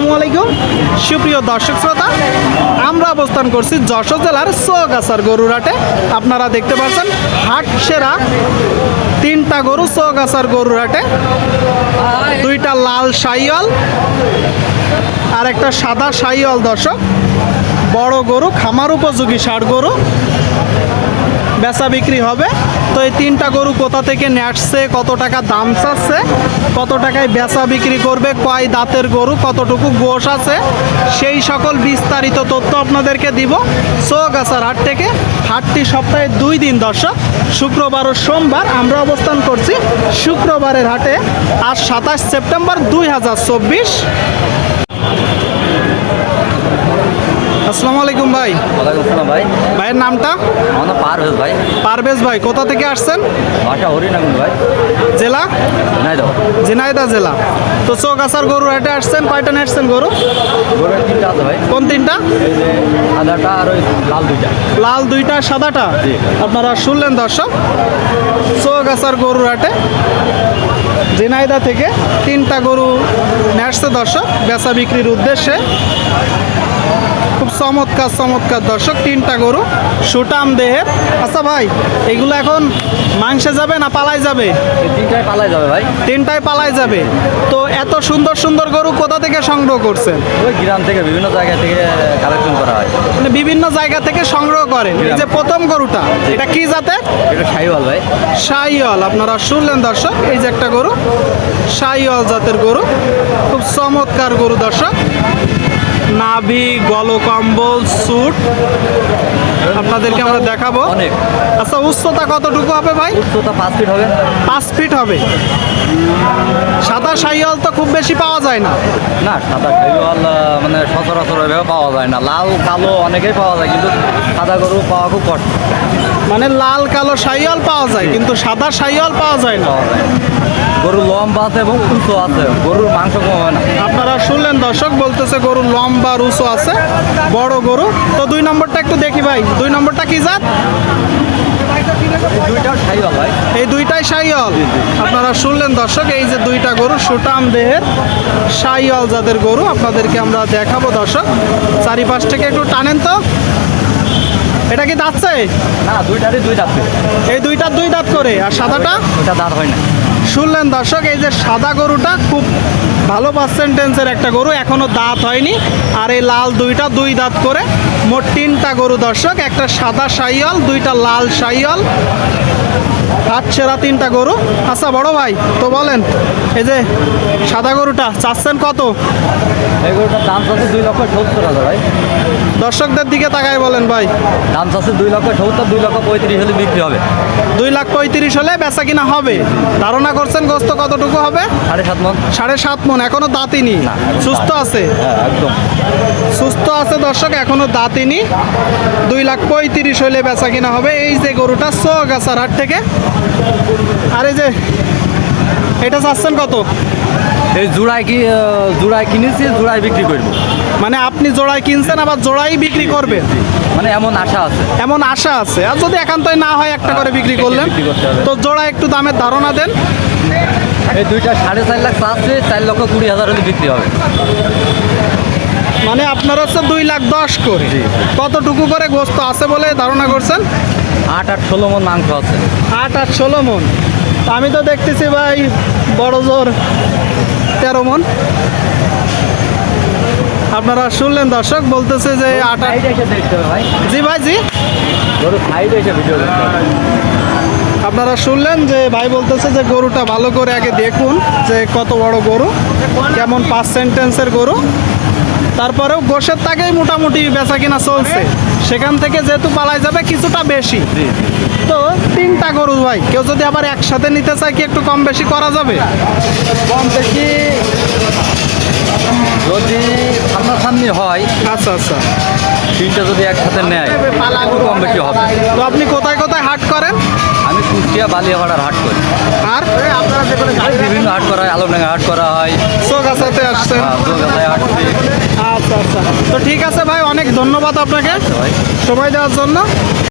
আসসালামু আলাইকুম। সুপ্রিয় দর্শক শ্রোতা, আমরা অবস্থান করছি যশোর জেলার সোগাছার গরুরহাটে। আপনারা দেখতে পাচ্ছেন, হাট সেরা তিনটা গরু সোগাছার গরুরহাটে। দুইটা লাল সাইয়াল আর একটা সাদা সাইয়াল দর্শক। বড় গরু, খামার উপযোগী ষাট গরু। বেচা বিক্রি হবে। তো এই তিনটা গরু কোথা থেকে আসছে, কত টাকা দাম চাচ্ছে কত টাকায় বেচা বিক্রি করবে, কয় দাঁতের গরু, কতটুকু গোষ আছে, সেই সকল বিস্তারিত তথ্য আপনাদেরকে দিব। সোগাছার হাট থেকে হাটটি সপ্তাহে দুই দিন দর্শক, শুক্রবার ও সোমবার আমরা অবস্থান করছি শুক্রবারের হাটে আর সাতাশ সেপ্টেম্বর দুই হাজার চব্বিশ আসসালামু আলাইকুম ভাই? ভাই। ভাইয়ের নামটা? আমার পারভেজ ভাই। পারভেজ ভাই কোথা থেকে আসছেন? বাসা হরিনাগুন ভাই। জেলা? নাই দাও ঝিনাইদা জেলা। তো চৌগাছার গরু হাটে আসছেন? কয়টা আসছেন গরু? তিনটা আছে ভাই। কোন তিনটা? সাদাটা আর ওই লাল দুইটা। লাল দুইটা সাদাটা? আপনারা শুনলেন দর্শক? চৌগাছার গরুর হাটে ঝিনাইদা থেকে তিনটা গরু নিয়ে আসছে দর্শক। বেচা বিক্রির উদ্দেশ্যে। খুব চমৎকার চমৎকার। দর্শক তিনটা গরু সুটাম দেহের। আচ্ছা ভাই এগুলো এখন মাংসে যাবে না পালাই যাবে? তিনটায় পালাই যাবে ভাই। তিনটায় পালাই যাবে। তো এত সুন্দর সুন্দর গরু কোথা থেকে সংগ্রহ করছেন? ওই গ্রাম থেকে বিভিন্ন জায়গা থেকে কালেকশন করা হয়। মানে বিভিন্ন জায়গা থেকে সংগ্রহ করেন। এই যে প্রথম গরুটা এটা কি জাতের? এটা ভাই। শাইওয়াল আপনারা শুনলেন দর্শক? এই যে একটা গরু শাইওয়াল জাতের গরু। খুব চমৎকার গরু দর্শক। নাভি গলকম্বল স্যুট আপনাদেরকে আমরা দেখাবো। অনেক। আচ্ছা উচ্চতা কতটুকু হবে ভাই? উচ্চতা পাঁচ ফিট হবে। পাঁচ ফিট হবে। সাদা শাইওয়াল তো খুব বেশি পাওয়া যায় না। না সাদা সাইওয়াল মানে সচরাচর এভাবে পাওয়া যায় না। লাল কালো অনেকেই পাওয়া যায় কিন্তু সাদা গরু পাওয়া খুব কষ্ট। মানে লাল কালো শাইওয়াল পাওয়া যায় কিন্তু সাদা শাইওয়াল পাওয়া যায় না। পাওয়া যায়। গরু লম্বা আছে এবং উঁচু আছে। গরুর মাংস কম হবে না। আপনারা শুনলেন দর্শক বলতেছে গরু লম্বা রুসো আছে বড় গরু। তো দুই নম্বরটা একটু দেখি ভাই দুই নম্বরটা কি জাত? এই দুইটাই সাইয়ল আপনারা শুনলেন দর্শক এই যে দুইটা গরু সুটাম দেহের সাইয়ল যাদের গরু আপনাদেরকে আমরা দেখাবো দর্শক। চারিপাশ থেকে একটু টানেন তো। এটা কি দাঁতছে না দুইটারই দুই দাঁত এই দুইটা দুই দাঁত করে। আর সাদাটা? ওটা দাঁত হয় না। শুনলেন দর্শক এই যে সাদা গরুটা খুব ভালো পার্সেন্টেন্সের একটা গরু এখনও দাঁত হয়নি। আর এই লাল দুইটা, দুই দাঁত করে মোট তিনটা গরু দর্শক, একটা সাদা সাইয়াল দুইটা লাল সাইয়াল হাত সেরা তিনটা গরু। আচ্ছা বড় ভাই, তো বলেন, এই যে সাদা গরুটা চাচ্ছেন কত? এই গরুটার দাম দুই লক্ষ সত্তর হাজার, ভাই। দর্শকদের দিকে তাকাই বলেন ভাই। দাম চাচ্ছে দুই লক্ষ সত্তর দুই লক্ষ পঁয়ত্রিশ হলে বিক্রি হবে। দুই লাখ পঁয়ত্রিশ হলে বেচা কিনা হবে। ধারণা করছেন গোস্ত কতটুকু হবে? সাড়ে সাত মন। সাড়ে সাত মন এখনও দাঁতিনি সুস্থ আছে? হ্যাঁ একদম। সুস্থ আছে দর্শক এখনও দাঁতিনি দুই লাখ পঁয়ত্রিশ হলে বেচা কিনা হবে। এই যে গরুটা সোগাছার হাট থেকে। আর এই যে এটা চাচ্ছেন কত? এই জোড়ায় কি জোড়ায় কিনেছি জোড়ায় বিক্রি করব। মানে আপনি জোড়ায় কিনছেন আবার জোড়াই বিক্রি করবেন? মানে এমন আশা আছে। এমন আশা আছে। আর যদি একান্তই না হয় একটা করে বিক্রি করলেন। তো জোড়া একটু দামের ধারণা দেন। এই দুইটা সাড়ে চার লাখ চাচ্ছে চার লক্ষ কুড়ি হাজার হলে বিক্রি হবে। মানে আপনার হচ্ছে দুই লাখ দশ করে। কতটুকু করে গোস্ত আছে বলে ধারণা করছেন? আট আট ষোলো মন মাংস আছে। আট আট ষোলো মন। আমি তো দেখতেছি ভাই বড় জোর তেরো মন। আপনারা শুনলেন দর্শক বলতেছে যে আটা জি ভাই জি। আপনারা শুনলেন যে ভাই বলতেছে যে গরুটা ভালো করে আগে দেখুন যে কত বড় গরু কেমন পাঁচ সেন্টেন্সের গরু। তারপরেও গোশের তাকেই মোটামুটি বেচা কিনা চলছে। সেখান থেকে যেহেতু পালাই যাবে কিছুটা বেশি। তো তিনটা গরু ভাই কেউ যদি আবার একসাথে নিতে চায় কি একটু কম বেশি করা যাবে? কম বেশি যদি সামনাসামনি হয় আচ্ছা আচ্ছা। তিনটা যদি একসাথে নেয় একটু কম বেশি হবে। তো আপনি কোথায় কোথায় হাট করেন? আমি কুষ্টিয়া বালিয়াপাড়ার হাট করি। আর? বিভিন্ন হাট করা হয় আলমডাঙ্গা হাট করা হয়। আহ, কলকাতায় হাট করি আচ্ছা আচ্ছা। তো ঠিক আছে ভাই অনেক ধন্যবাদ আপনাকে। ভাই। সময় দেওয়ার জন্য।